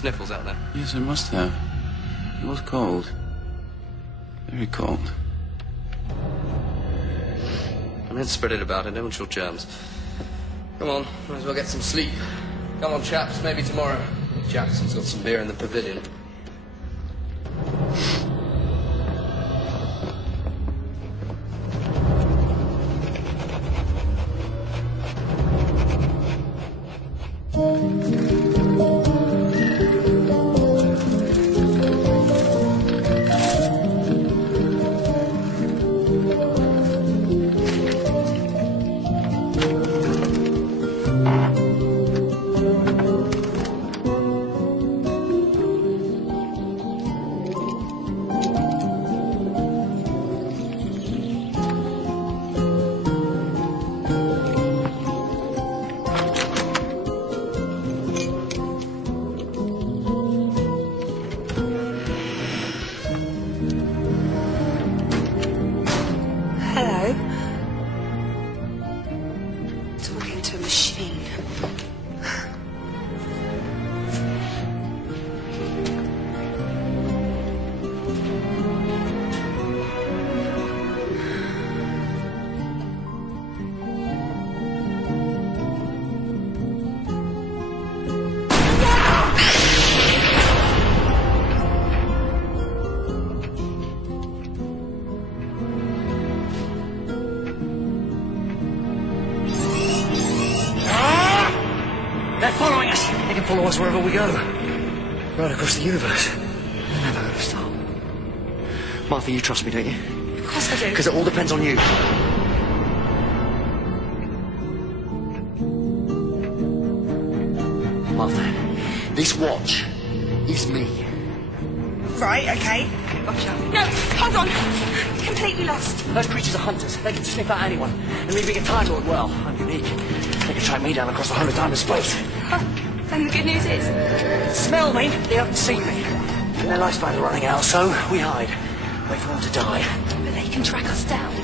sniffles out there? Yes, I must have. It was cold. Very cold. I mean, spread it about. I don't want your germs. Come on, might as well get some sleep. Come on, chaps, maybe tomorrow. Jackson's got some beer in the pavilion. Hello. Talking to a machine. They're following us. They can follow us wherever we go. Right across the universe. They're never going to stop. Martha, you trust me, don't you? Of course I do. Because it all depends on you. Martha, this watch is me. Right, okay. Gotcha. No, hold on. Completely lost. Those creatures are hunters. They can sniff out anyone. And me being a Time Lord, well, I'm unique. They can track me down across the whole of time and space. And the good news is... Smell me. They haven't seen me. And their lifespans are running out, so we hide. Wait for them to die. But they can track us down.